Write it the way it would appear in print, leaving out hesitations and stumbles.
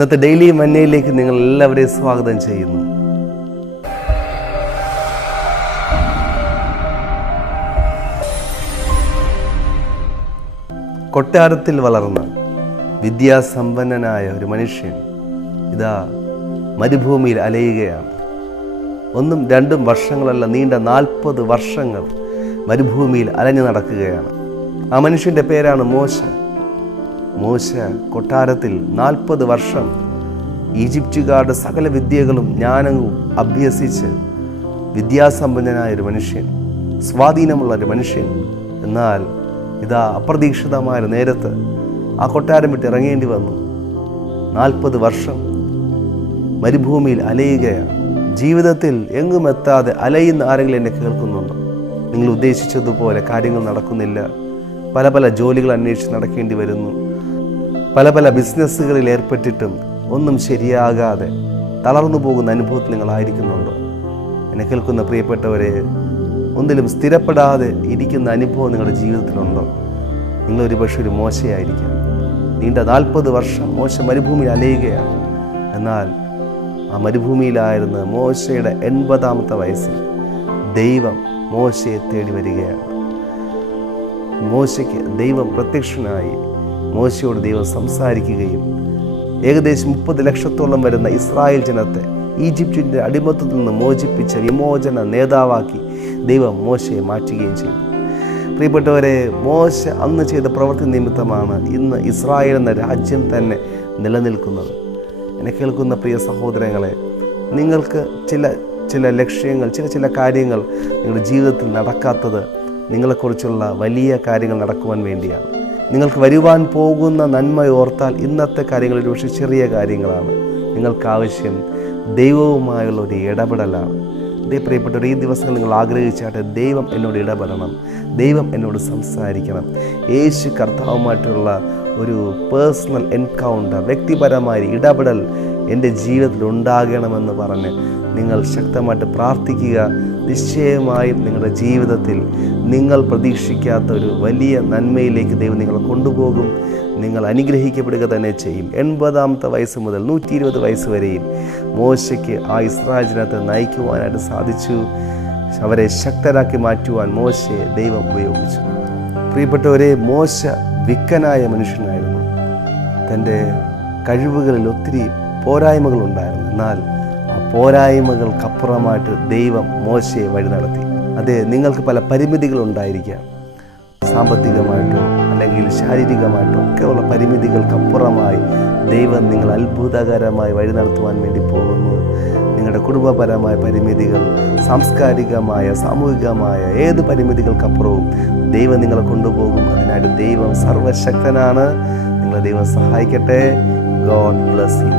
ഇന്നത്തെ ഡെയിലി മന്നയിലേക്ക് നിങ്ങൾ എല്ലാവരെയും സ്വാഗതം ചെയ്യുന്നു. കൊട്ടാരത്തിൽ വളർന്ന വിദ്യാസമ്പന്നനായ ഒരു മനുഷ്യൻ ഇതാ മരുഭൂമിയിൽ അലയുകയാണ്. 1-2 വർഷങ്ങളല്ല, നീണ്ട 40 വർഷങ്ങൾ മരുഭൂമിയിൽ അലഞ്ഞു നടക്കുകയാണ്. ആ മനുഷ്യൻ്റെ പേരാണ് മോശ. മോശ കൊട്ടാരത്തിൽ 40 വർഷം ഈജിപ്തുകാരുടെ സകല വിദ്യകളും ജ്ഞാനവും അഭ്യസിച്ച് വിദ്യാസമ്പന്നനായ ഒരു മനുഷ്യൻ, സ്വാധീനമുള്ള ഒരു മനുഷ്യൻ. എന്നാൽ ഇതാ അപ്രതീക്ഷിതമായ നേരത്ത് ആ കൊട്ടാരം വിട്ട് ഇറങ്ങേണ്ടി വന്നു. 40 വർഷം മരുഭൂമിയിൽ അലയുകയാണ്. ജീവിതത്തിൽ എങ്ങും എത്താതെ അലയുന്ന ആരെങ്കിലും എന്നെ കേൾക്കുന്നുണ്ടോ? നിങ്ങൾ ഉദ്ദേശിച്ചതുപോലെ കാര്യങ്ങൾ നടക്കുന്നില്ല. പല ജോലികൾ അന്വേഷിച്ച് നടക്കേണ്ടി വരുന്നു. പല ബിസിനസ്സുകളിൽ ഏർപ്പെട്ടിട്ടും ഒന്നും ശരിയാകാതെ തളർന്നു പോകുന്ന അനുഭവത്തിൽ നിങ്ങളായിരിക്കുന്നുണ്ടോ? എന്നെ കേൾക്കുന്ന പ്രിയപ്പെട്ടവരെ, ഒന്നിലും സ്ഥിരപ്പെടാതെ ഇരിക്കുന്ന അനുഭവം നിങ്ങളുടെ ജീവിതത്തിലുണ്ടോ? നിങ്ങളൊരു പക്ഷേ ഒരു മോശയായിരിക്കാം. നീണ്ട 40 വർഷം മോശ മരുഭൂമിയിൽ അലയുകയാണ്. എന്നാൽ ആ മരുഭൂമിയിലായിരുന്ന മോശയുടെ 80-ാമത്തെ വയസ്സിൽ ദൈവം മോശയെ തേടി വരികയാണ്. മോശയ്ക്ക് ദൈവം പ്രത്യക്ഷനായി. മോശയോട് ദൈവം സംസാരിക്കുകയും ഏകദേശം 30 ലക്ഷത്തോളം വരുന്ന ഇസ്രായേൽ ജനത്തെ ഈജിപ്തിൻ്റെ അടിമത്തത്തിൽ നിന്ന് മോചിപ്പിച്ച വിമോചന നേതാവാക്കി ദൈവം മോശയെ മാറ്റുകയും ചെയ്തു. പ്രിയപ്പെട്ടവരെ, മോശ അന്ന് ചെയ്ത പ്രവൃത്തി നിമിത്തമാണ് ഇന്ന് ഇസ്രായേൽ എന്ന രാജ്യം തന്നെ നിലനിൽക്കുന്നത്. എന്നെ കേൾക്കുന്ന പ്രിയ സഹോദരങ്ങളെ, നിങ്ങൾക്ക് ചില ലക്ഷ്യങ്ങൾ, ചില കാര്യങ്ങൾ നിങ്ങളുടെ ജീവിതത്തിൽ നടക്കാത്തത് നിങ്ങളെക്കുറിച്ചുള്ള വലിയ കാര്യങ്ങൾ നടക്കുവാൻ വേണ്ടിയാണ്. നിങ്ങൾക്ക് വരുവാൻ പോകുന്ന നന്മ ഓർത്താൽ ഇന്നത്തെ കാര്യങ്ങൾ ഒരുപക്ഷെ ചെറിയ കാര്യങ്ങളാണ്. നിങ്ങൾക്ക് ആവശ്യം ദൈവവുമായുള്ള ഒരു ഇടപെടലാണ്. പ്രിയപ്പെട്ടവർ, ഈ ദിവസങ്ങൾ നിങ്ങൾ ആഗ്രഹിച്ചാട്ടെ, ദൈവം എന്നോട് ഇടപെടണം, ദൈവം എന്നോട് സംസാരിക്കണം, യേശു കർത്താവുമായിട്ടുള്ള ഒരു പേഴ്സണൽ എൻകൗണ്ടർ, വ്യക്തിപരമായ ഇടപെടൽ എൻ്റെ ജീവിതത്തിൽ ഉണ്ടാകണമെന്ന് പറഞ്ഞ് നിങ്ങൾ ശക്തമായിട്ട് പ്രാർത്ഥിക്കുക. നിശ്ചയമായും നിങ്ങളുടെ ജീവിതത്തിൽ നിങ്ങൾ പ്രതീക്ഷിക്കാത്ത ഒരു വലിയ നന്മയിലേക്ക് ദൈവം നിങ്ങളെ കൊണ്ടുപോകും. നിങ്ങൾ അനുഗ്രഹിക്കപ്പെടുക തന്നെ ചെയ്യും. 80-ാമത്തെ വയസ്സ് മുതൽ 120 വയസ്സ് വരെയും മോശയ്ക്ക് ആ ഇസ്രായേൽ ജനത്തെ നയിക്കുവാനായിട്ട് സാധിച്ചു. അവരെ ശക്തരാക്കി മാറ്റുവാൻ മോശയെ ദൈവം ഉപയോഗിച്ചു. പ്രിയപ്പെട്ടവരെ, മോശ വിക്കനായ മനുഷ്യനായിരുന്നു. തൻ്റെ കഴിവുകളിൽ ഒത്തിരി പോരായ്മകളുണ്ടായിരുന്നു. എന്നാൽ ആ പോരായ്മകൾക്കപ്പുറമായിട്ട് ദൈവം മോശയെ വഴി നടത്തി. അതെ, നിങ്ങൾക്ക് പല പരിമിതികളുണ്ടായിരിക്കാം. സാമ്പത്തികമായിട്ടോ അല്ലെങ്കിൽ ശാരീരികമായിട്ടോ ഒക്കെയുള്ള പരിമിതികൾക്കപ്പുറമായി ദൈവം നിങ്ങൾ അത്ഭുതകരമായി വഴി നടത്തുവാൻ വേണ്ടി പോകുന്നു. നിങ്ങളുടെ കുടുംബപരമായ പരിമിതികൾ, സാംസ്കാരികമായ, സാമൂഹികമായ ഏത് പരിമിതികൾക്കപ്പുറവും ദൈവം നിങ്ങളെ കൊണ്ടുപോകും. അതിനായിട്ട് ദൈവം സർവശക്തനാണ്. നിങ്ങളെ ദൈവം സഹായിക്കട്ടെ. God bless you.